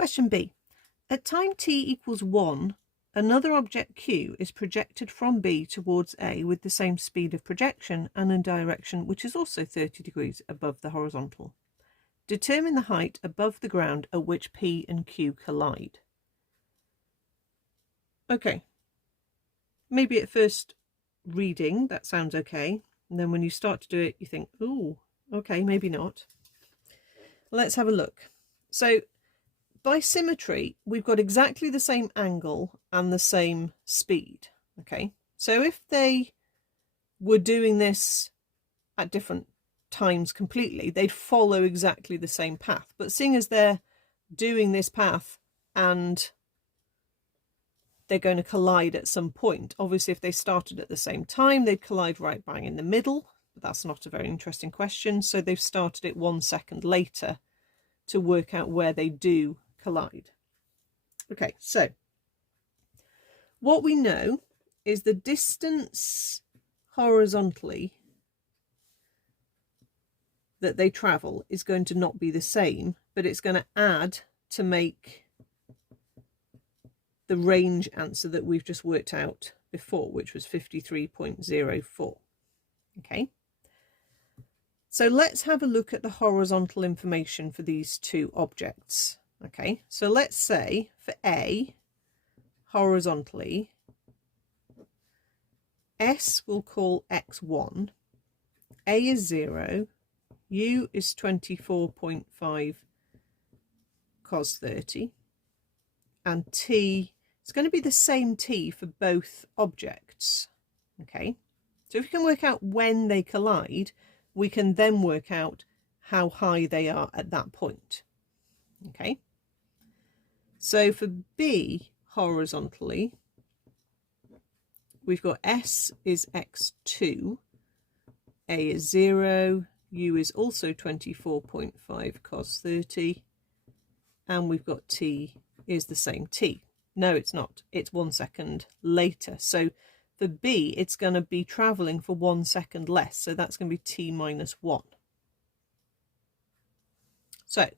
Question B. At time t equals 1, another object Q is projected from B towards A with the same speed of projection and in direction which is also 30 degrees above the horizontal. Determine the height above the ground at which P and Q collide. Okay, maybe at first reading that sounds okay, and then when you start to do it you think, oh, okay, maybe not. Let's have a look. So by symmetry, we've got exactly the same angle and the same speed. Okay, so if they were doing this at different times completely, they'd follow exactly the same path. But seeing as they're doing this path and they're going to collide at some point, obviously if they started at the same time, they'd collide right bang in the middle. But that's not a very interesting question. So they've started it 1 second later to work out where they do collide. Okay, so what we know is the distance horizontally that they travel is going to not be the same, but it's going to add to make the range answer that we've just worked out before, which was 53.04. Okay, so let's have a look at the horizontal information for these two objects. Okay, so let's say for A, horizontally, S we'll call x1, A is 0, U is 24.5 cos 30, and T is going to be the same T for both objects. Okay, so if we can work out when they collide, we can then work out how high they are at that point. Okay, so for B horizontally, we've got S is x2, A is 0, U is also 24.5 cos 30, and we've got T is the same T. No, it's not. It's 1 second later. So for B, it's going to be travelling for 1 second less. So that's going to be T minus 1. So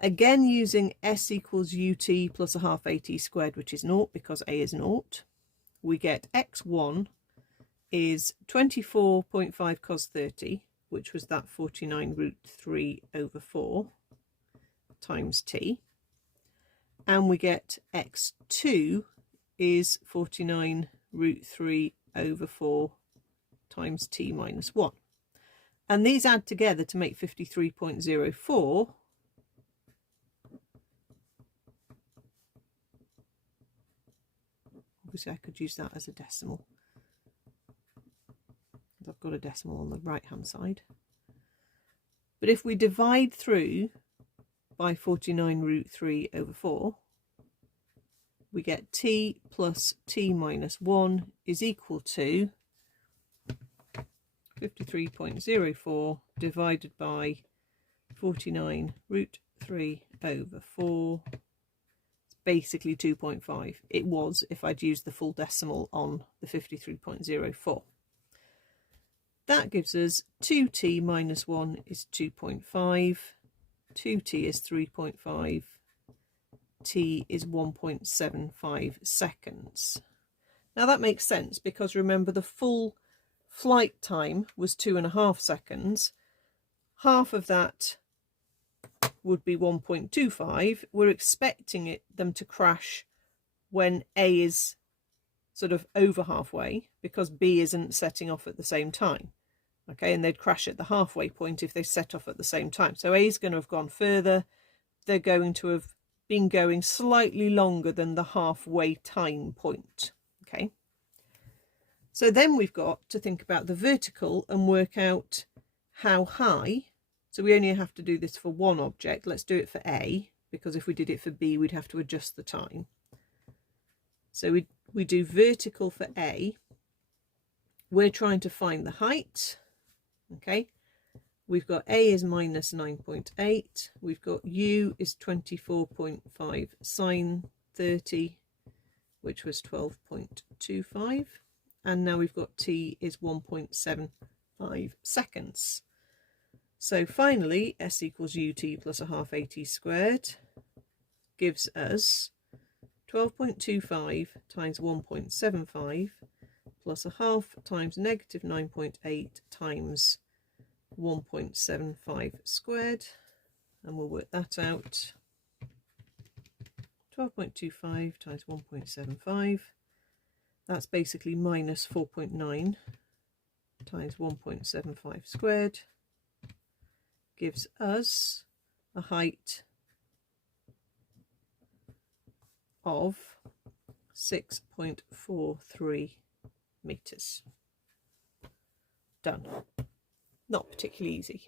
again, using S equals ut plus a half at squared, which is 0 because A is 0, we get x1 is 24.5 cos 30, which was that 49 root 3 over 4 times T. And we get x2 is 49 root 3 over 4 times T minus 1. And these add together to make 53.04. Obviously I could use that as a decimal. I've got a decimal on the right hand side. But if we divide through by 49 root 3 over 4, we get T plus T minus 1 is equal to 53.04 divided by 49 root 3 over 4. It's basically 2.5. It was if I'd used the full decimal on the 53.04. That gives us 2t minus 1 is 2.5, 2t is 3.5, t is 1.75 seconds. Now that makes sense because remember the full flight time was 2.5 seconds. Half of that would be 1.25. We're expecting them to crash when A is sort of over halfway because B isn't setting off at the same time. Okay, and they'd crash at the halfway point if they set off at the same time. So A is going to have gone further. They're going to have been going slightly longer than the halfway time point. Okay, so then we've got to think about the vertical and work out how high. So we only have to do this for one object. Let's do it for A, because if we did it for B, we'd have to adjust the time. So we do vertical for A. We're trying to find the height. Okay, we've got A is minus 9.8. We've got U is 24.5 sine 30, which was 12.25. And now we've got T is 1.75 seconds. So finally, S equals ut plus a half at squared gives us 12.25 times 1.75 plus a half times negative 9.8 times 1.75 squared, and we'll work that out. 12.25 times 1.75, that's basically minus 4.9 times 1.75 squared, gives us a height of 6.43 meters. Done. Not particularly easy.